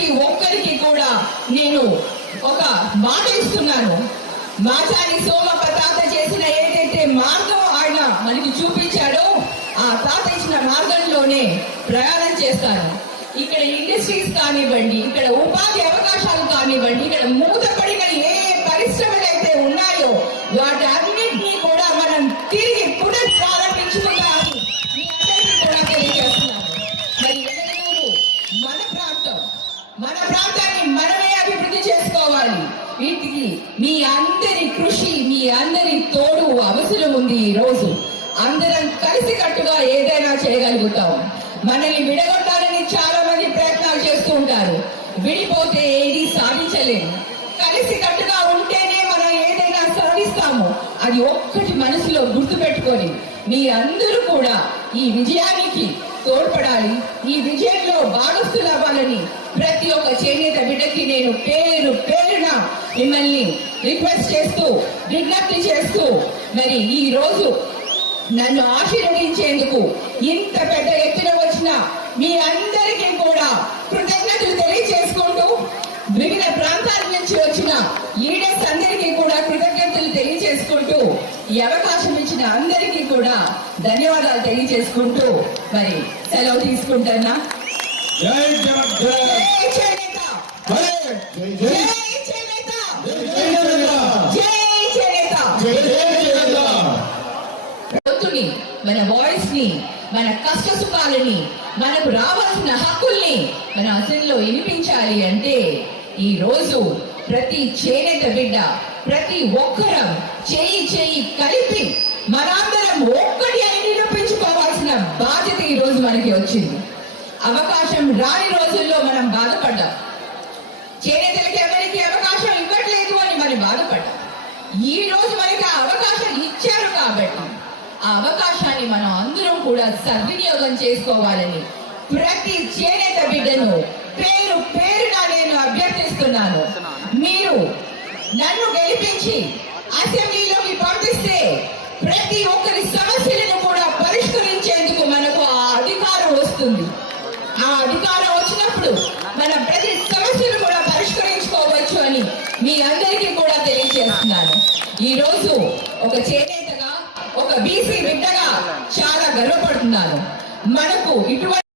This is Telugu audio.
ప్రతి ఒక్కరికి కూడా నేను ఒక మాట ఇస్తున్నాను. మాచారి సోమ తాత చేసిన ఏదైతే మార్గం ఆయన మనకి చూపించాడో ఆ తాత ఇచ్చిన మార్గంలోనే ప్రయాణం చేస్తాను ఇక్కడ ఇండస్ట్రీస్ కానివ్వండి ఇక్కడ ఉపాధి అవకాశాలు కానివ్వండి ఇక్కడ మూత వీటికి మీ అందరి కృషి మీ అందరి తోడు అవసరం ఉంది ఈ రోజు. అందరం కలిసికట్టుగా ఏదైనా చేయగలుగుతాం. మనల్ని విడగొట్టాలని చాలా మంది ప్రయత్నాలు చేస్తూ ఉంటారు. విడిపోతే ఏది సాధించలేము కలిసికట్టుగా ఉంటేనే మనం ఏదైనా సాధిస్తాము. అది ఒక్కటి మనసులో గుర్తుపెట్టుకొని మీ అందరూ కూడా ఈ విజయానికి తోడ్పడాలి. ఈ విజయంలో భాగస్థులు అవ్వాలని ప్రతి ఒక్క చేనేత బిడ్డకి నేను పేరు పేరు మిమ్మల్ని రిక్వెస్ట్ చేస్తూ విజ్ఞప్తి చేస్తూ మరి ఈ రోజు నన్ను ఆశీర్వదించేందుకు ఇంత పెద్ద ఎత్తున వచ్చిన మీ అందరికీ కూడా కృతజ్ఞతలు తెలియజేసుకుంటూ వివిధ ప్రాంతాల నుంచి వచ్చిన లీడర్స్ అందరికీ కూడా కృతజ్ఞతలు తెలియజేసుకుంటూ ఈ అవకాశం ఇచ్చిన అందరికీ కూడా ధన్యవాదాలు తెలియజేసుకుంటూ మరి సెలవు తీసుకుంటున్నా జై జై. జై గొంతుని మన వాయిస్ని మన కష్ట సుఖాలని మనకు రావాల్సిన హక్కుల్ని మన అసెంబ్లీలో వినిపించాలి అంటే ఈ రోజు ప్రతి చేనేత బిడ్డ ప్రతి ఒక్కరం చేయి చేయి కలిపి మనందరం ఒక్కటి అని నిరూపించుకోవాల్సిన బాధ్యత ఈ రోజు మనకి వచ్చింది. అవకాశం రాని రోజుల్లో మనం బాధపడ్డాం. చేనేతల ఎవరికి అవకాశం ఇవ్వట్లేదు అని మనం బాధపడ్డాం ఈ రోజు మనకి ఆ అవకాశం ఇచ్చారు కాబట్టి ఆ అవకాశాన్ని మనం అందరం కూడా సద్వినియోగం చేసుకోవాలని ప్రతి చేనేత బిడ్డను పేరు పేరుగా నేను అభ్యర్థిస్తున్నాను. మీరు నన్ను గెలిపించి అసెంబ్లీలోకి పంపిస్తే ప్రతి ఒక్కరి సమస్యలను కూడా పరిష్కరించేందుకు మనకు ఆ అధికారం వస్తుంది. ఆ అధికారం వచ్చినప్పుడు మన ఈ రోజు ఒక చేనేతగా ఒక బీసీ బిడ్డగా చాలా గర్వపడుతున్నాను మనకు ఇటువంటి